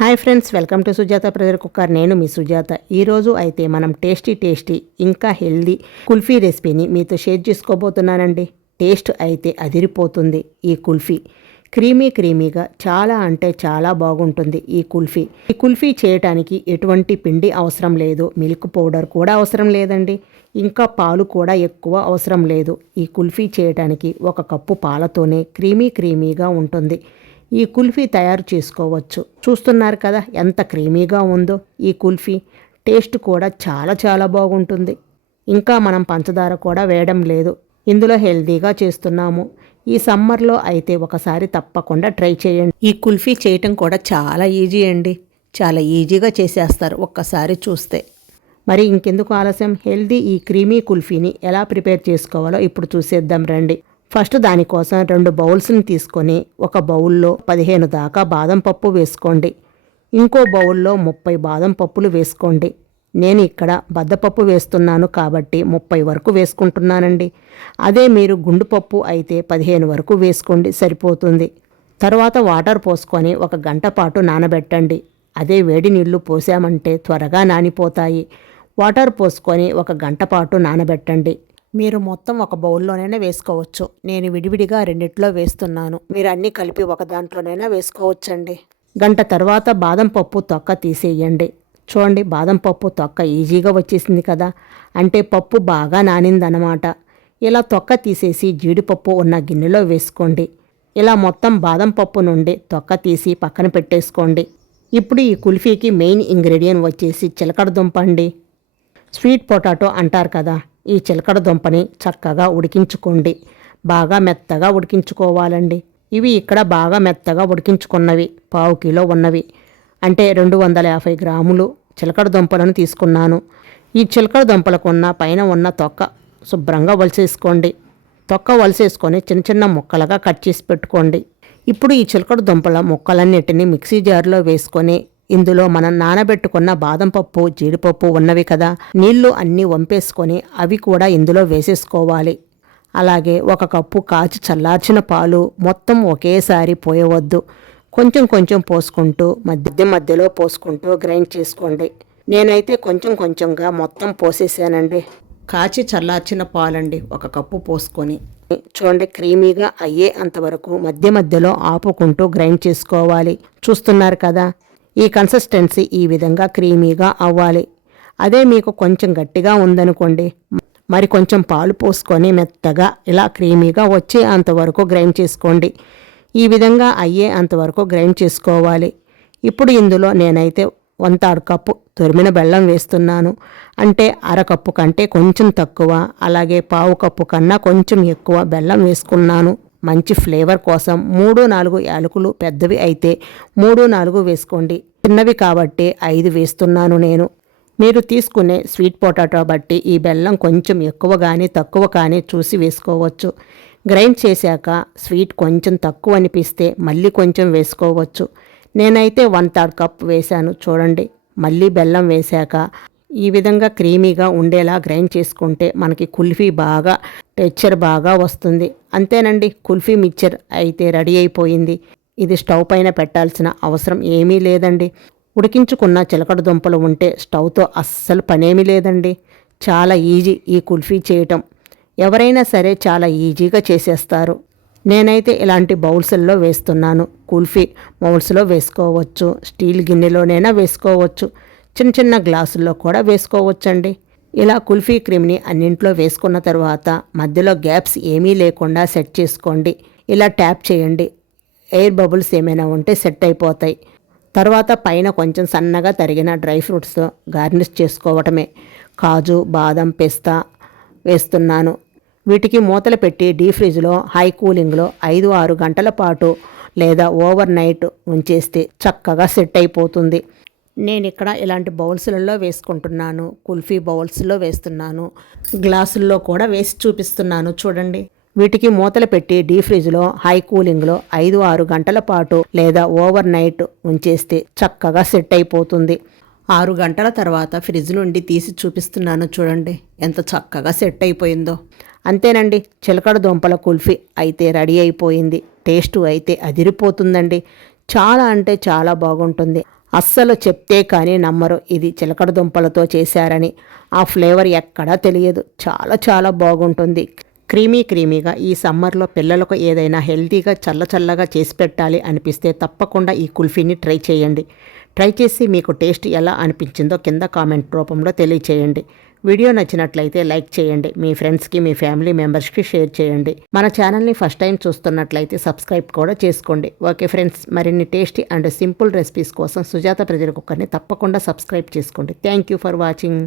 Hi friends, welcome to Sujatha pressure cooker. నేను మీ సుజాత. ఈరోజు అయితే మనం టేస్టీ ఇంకా హెల్దీ కుల్ఫీ రెసిపీని మీతో షేర్ చేసుకోబోతున్నానండి. టేస్ట్ అయితే అదిరిపోతుంది. ఈ కుల్ఫీ క్రీమీగా చాలా అంటే చాలా బాగుంటుంది. ఈ కుల్ఫీ చేయటానికి ఎటువంటి పిండి అవసరం లేదు, మిల్క్ పౌడర్ కూడా అవసరం లేదండి, ఇంకా పాలు కూడా ఎక్కువ అవసరం లేదు. ఈ కుల్ఫీ చేయటానికి 1 కప్పు పాలతోనే క్రీమీగా ఉంటుంది. ఈ కుల్ఫీ తయారు చేసుకోవచ్చు. చూస్తున్నారు కదా ఎంత క్రీమీగా ఉందో. ఈ కుల్ఫీ టేస్ట్ కూడా చాలా బాగుంటుంది. ఇంకా మనం పంచదార కూడా వేయడం లేదు. ఇందులో హెల్తీగా చేస్తున్నాము. ఈ సమ్మర్లో అయితే ఒకసారి తప్పకుండా ట్రై చేయండి. ఈ కుల్ఫీ చేయటం కూడా చాలా ఈజీ అండి. చాలా ఈజీగా చేసేస్తారు ఒక్కసారి చూస్తే. మరి ఇంకెందుకు ఆలస్యం, హెల్తీ ఈ క్రీమీ కుల్ఫీని ఎలా ప్రిపేర్ చేసుకోవాలో ఇప్పుడు చూసేద్దాం రండి. ఫస్ట్ దానికోసం 2 బౌల్స్ని తీసుకొని ఒక బౌల్లో 15 దాకా బాదం పప్పు వేసుకోండి. ఇంకో బౌల్లో 30 బాదం పప్పులు వేసుకోండి. నేను ఇక్కడ బద్దపప్పు వేస్తున్నాను కాబట్టి 30 వరకు వేసుకుంటున్నానండి. అదే మీరు గుండు పప్పు అయితే 15 వరకు వేసుకోండి, సరిపోతుంది. తర్వాత వాటర్ పోసుకొని 1 గంట పాటు నానబెట్టండి. అదే వేడి నీళ్లు పోసామంటే త్వరగా నానిపోతాయి. వాటర్ పోసుకొని 1 గంట పాటు నానబెట్టండి. మీరు మొత్తం ఒక బౌల్లోనైనా వేసుకోవచ్చు. నేను విడివిడిగా రెండిట్లో వేస్తున్నాను. మీరు అన్నీ కలిపి ఒక దాంట్లోనైనా వేసుకోవచ్చండి. గంట తర్వాత బాదం పప్పు తొక్క తీసేయండి. చూడండి, బాదం పప్పు తొక్క ఈజీగా వచ్చేసింది కదా, అంటే పప్పు బాగా నానిందన్నమాట. ఇలా తొక్క తీసేసి జీడిపప్పు ఉన్న గిన్నెలో వేసుకోండి. ఇలా మొత్తం బాదం పప్పు నుండి తొక్క తీసి పక్కన పెట్టేసుకోండి. ఇప్పుడు ఈ కుల్ఫీకి మెయిన్ ఇంగ్రీడియంట్ వచ్చేసి చిలకడ దుంప అండి. స్వీట్ పొటాటో అంటారు కదా. ఈ చిలకడ దుంపని చక్కగా ఉడికించుకోండి. బాగా మెత్తగా ఉడికించుకోవాలండి. ఇవి ఇక్కడ బాగా మెత్తగా ఉడికించుకున్నవి 1/2 కిలో ఉన్నవి, అంటే 250 గ్రాములు చిలకడ దుంపలను తీసుకున్నాను. ఈ చిలకడ దుంపలకున్న పైన ఉన్న తొక్క శుభ్రంగా వలిసేసుకోండి. తొక్క వలిసేసుకొని చిన్న ముక్కలుగా కట్ చేసి పెట్టుకోండి. ఇప్పుడు ఈ చిలకడ దుంపల ముక్కలన్నిటిని మిక్సీ జార్లో వేసుకొని ఇందులో మనం నానబెట్టుకున్న బాదం పప్పు, జీడిపప్పు ఉన్నవి కదా, నీళ్లు అన్నీ వంపేసుకొని అవి కూడా ఇందులో వేసేసుకోవాలి. అలాగే 1 కప్పు కాచి చల్లార్చిన పాలు మొత్తం ఒకేసారి పోయవద్దు. కొంచెం పోసుకుంటూ మధ్యలో పోసుకుంటూ గ్రైండ్ చేసుకోండి. నేనైతే కొంచెంగా మొత్తం పోసేసానండి. కాచి చల్లార్చిన పాలండి 1 కప్పు పోసుకొని చూడండి, క్రీమీగా అయ్యే అంతవరకు మధ్యలో ఆపుకుంటూ గ్రైండ్ చేసుకోవాలి. చూస్తున్నారు కదా, ఈ కన్సిస్టెన్సీ ఈ విధంగా క్రీమీగా అవ్వాలి. అదే మీకు కొంచెం గట్టిగా ఉందనుకోండి, మరి కొంచెం పాలు పోసుకొని మెత్తగా ఇలా క్రీమీగా వచ్చే అంతవరకు గ్రైండ్ చేసుకోండి. ఈ విధంగా అయ్యే అంతవరకు గ్రైండ్ చేసుకోవాలి. ఇప్పుడు ఇందులో నేనైతే 1/4 కప్పు తురిమిన బెల్లం వేస్తున్నాను. అంటే 1/2 కప్పు కంటే కొంచెం తక్కువ, అలాగే 1/2 కప్పు కన్నా కొంచెం ఎక్కువ బెల్లం వేసుకున్నాను. మంచి ఫ్లేవర్ కోసం 3-4 యాలకులు, పెద్దవి అయితే 3-4 వేసుకోండి. చిన్నవి కాబట్టి 5 వేస్తున్నాను నేను. మీరు తీసుకునే స్వీట్ పొటాటో బట్టి ఈ బెల్లం కొంచెం ఎక్కువ కానీ తక్కువ కానీ చూసి వేసుకోవచ్చు. గ్రైండ్ చేశాక స్వీట్ కొంచెం తక్కువ అనిపిస్తే మళ్ళీ కొంచెం వేసుకోవచ్చు. నేనైతే 1/3 కప్ వేశాను. చూడండి, మళ్ళీ బెల్లం వేశాక ఈ విధంగా క్రీమీగా ఉండేలా గ్రైండ్ చేసుకుంటే మనకి కుల్ఫీ బాగా టెక్చర్ బాగా వస్తుంది. అంతేనండి, కుల్ఫీ మిక్చర్ అయితే రెడీ అయిపోయింది. ఇది స్టవ్ పైన పెట్టాల్సిన అవసరం ఏమీ లేదండి. ఉడికించుకున్న చిలకడ దుంపలు ఉంటే స్టవ్తో అస్సలు పనేమీ లేదండి. చాలా ఈజీ ఈ కుల్ఫీ చేయటం. ఎవరైనా సరే చాలా ఈజీగా చేసేస్తారు. నేనైతే ఇలాంటి బౌల్స్లో వేస్తున్నాను. కుల్ఫీ బౌల్స్లో వేసుకోవచ్చు, స్టీల్ గిన్నెలోనైనా వేసుకోవచ్చు, చిన్న గ్లాసుల్లో కూడా వేసుకోవచ్చండి. ఇలా కుల్ఫీ క్రీమ్ని అన్నింట్లో వేసుకున్న తర్వాత మధ్యలో గ్యాప్స్ ఏమీ లేకుండా సెట్ చేసుకోండి. ఇలా ట్యాప్ చేయండి. ఎయిర్ బబుల్స్ ఏమైనా ఉంటే సెట్ అయిపోతాయి. తర్వాత పైన కొంచెం సన్నగా తరిగిన డ్రై ఫ్రూట్స్తో గార్నిష్ చేసుకోవటమే. కాజు, బాదం, పిస్తా వేస్తున్నాను. వీటికి మూతలు పెట్టి డీప్ ఫ్రిడ్జ్లో హై కూలింగ్లో 5-6 గంటల పాటు లేదా ఓవర్ నైట్ ఉంచేస్తే చక్కగా సెట్ అయిపోతుంది. నేను ఇక్కడ ఇలాంటి బౌల్స్లలో వేసుకుంటున్నాను. కుల్ఫీ బౌల్స్లో వేస్తున్నాను, గ్లాసుల్లో కూడా వేసి చూపిస్తున్నాను. చూడండి, వీటికి మూతలు పెట్టి డీప్ ఫ్రిడ్జ్లో హై కూలింగ్లో 5-6 గంటల పాటు లేదా ఓవర్ నైట్ ఉంచేస్తే చక్కగా సెట్ అయిపోతుంది. 6 గంటల తర్వాత ఫ్రిడ్జ్ నుండి తీసి చూపిస్తున్నాను. చూడండి ఎంత చక్కగా సెట్ అయిపోయిందో. అంతేనండి, చిలకడ దుంపల కుల్ఫీ అయితే రెడీ అయిపోయింది. టేస్ట్ అయితే అదిరిపోతుందండి. చాలా అంటే చాలా బాగుంటుంది. అస్సలు చెప్తే కానీ నమ్మరు ఇది చిలకడ దుంపలతో చేశారని. ఆ ఫ్లేవర్ ఎక్కడా తెలియదు. చాలా చాలా బాగుంటుంది. క్రీమీగా ఈ సమ్మర్లో పిల్లలకు ఏదైనా హెల్తీగా చల్లగా చేసి పెట్టాలి అనిపిస్తే తప్పకుండా ఈ కుల్ఫీని ట్రై చేయండి. ట్రై చేసి మీకు టేస్ట్ ఎలా అనిపించిందో కింద కామెంట్ రూపంలో తెలియచేయండి. వీడియో నచ్చినట్లయితే లైక్ చేయండి. మీ ఫ్రెండ్స్కి మీ ఫ్యామిలీ మెంబర్స్కి షేర్ చేయండి. మన ఛానల్ని ఫస్ట్ టైం చూస్తున్నట్లయితే సబ్స్క్రైబ్ కూడా చేసుకోండి. ఓకే ఫ్రెండ్స్, మరిన్ని టేస్టీ అండ్ సింపుల్ రెసిపీస్ కోసం సుజాత ప్రెషర్ కుక్కర్ని తప్పకుండా సబ్స్క్రైబ్ చేసుకోండి. Thank you for watching.